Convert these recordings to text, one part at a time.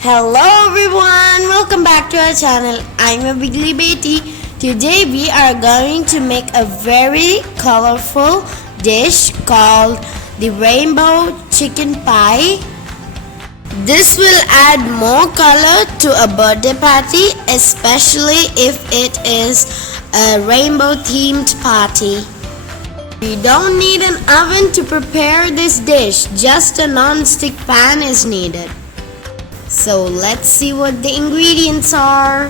Hello everyone, welcome back to our channel. I'm a Bigly Beti. Today we are going to make a very colorful dish called the rainbow chicken pie. This will add more color to a birthday party, especially if it is a rainbow themed party. We don't need an oven to prepare this dish, just a non-stick pan is needed. So let's see what the ingredients are.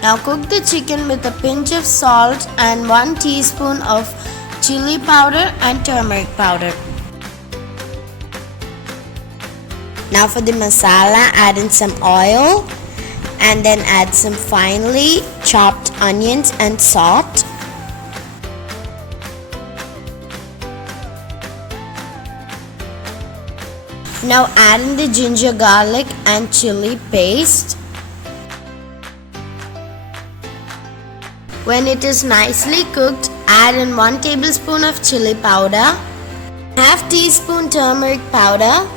Now cook the chicken with a pinch of salt and 1 teaspoon of chili powder and turmeric powder. Now for the masala, add in some oil and then add some finely chopped onions and salt. Now add in the ginger, garlic and chili paste. When it is nicely cooked, add in 1 tablespoon of chili powder, half teaspoon turmeric powder,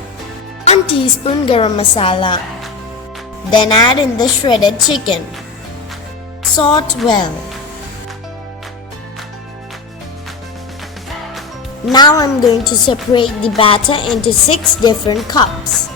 1 teaspoon Garam Masala. Then add in the shredded chicken. Saute well. Now I'm going to separate the batter into 6 different cups.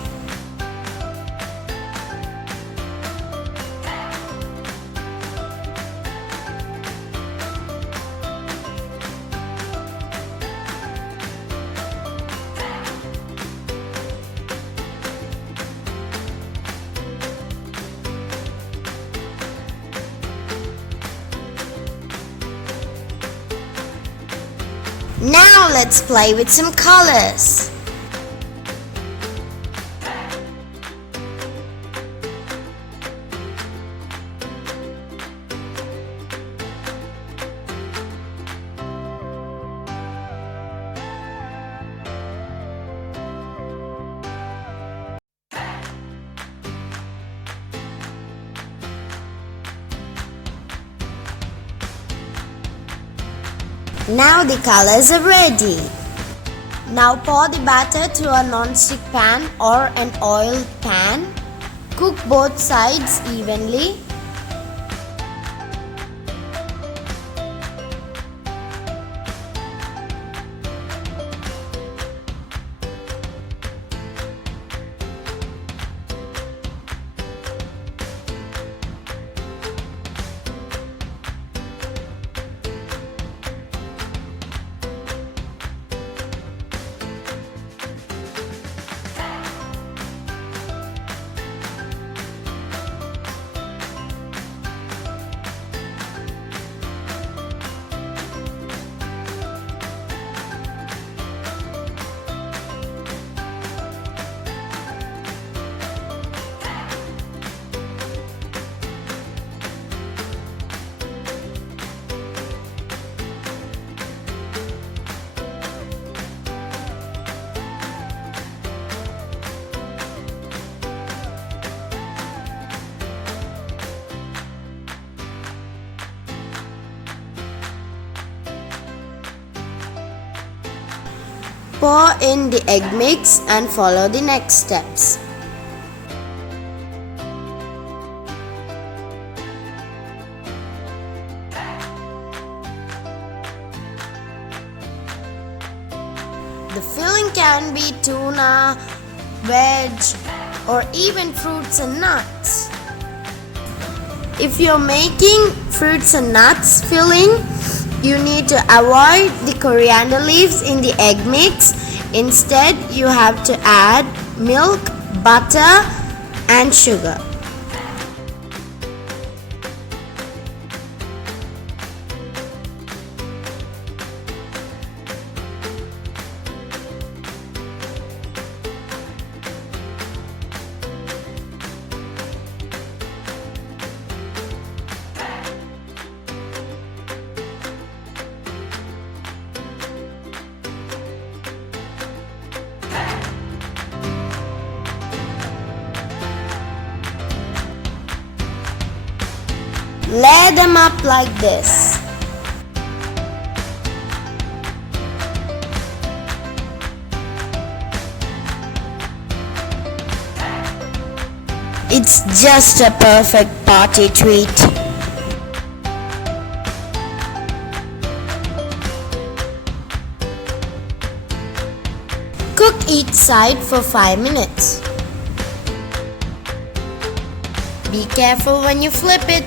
Now let's play with some colors. Now the colors are ready. Now pour the batter to a non-stick pan or an oiled pan. Cook both sides evenly. Pour in the egg mix and follow the next steps. The filling can be tuna, veg, or even fruits and nuts. If you're making fruits and nuts filling, you need to avoid the coriander leaves in the egg mix. Instead, you have to add milk, butter, and sugar. Lay them up like this. It's just a perfect party treat. Cook each side for 5 minutes. Be careful when you flip it.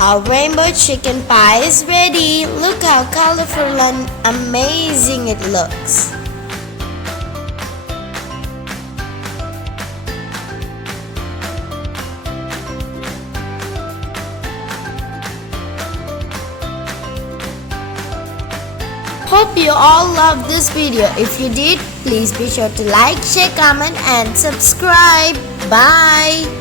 Our rainbow chicken pie is ready. Look how colorful and amazing it looks. Hope you all loved this video. If you did, please be sure to like, share, comment and subscribe. Bye.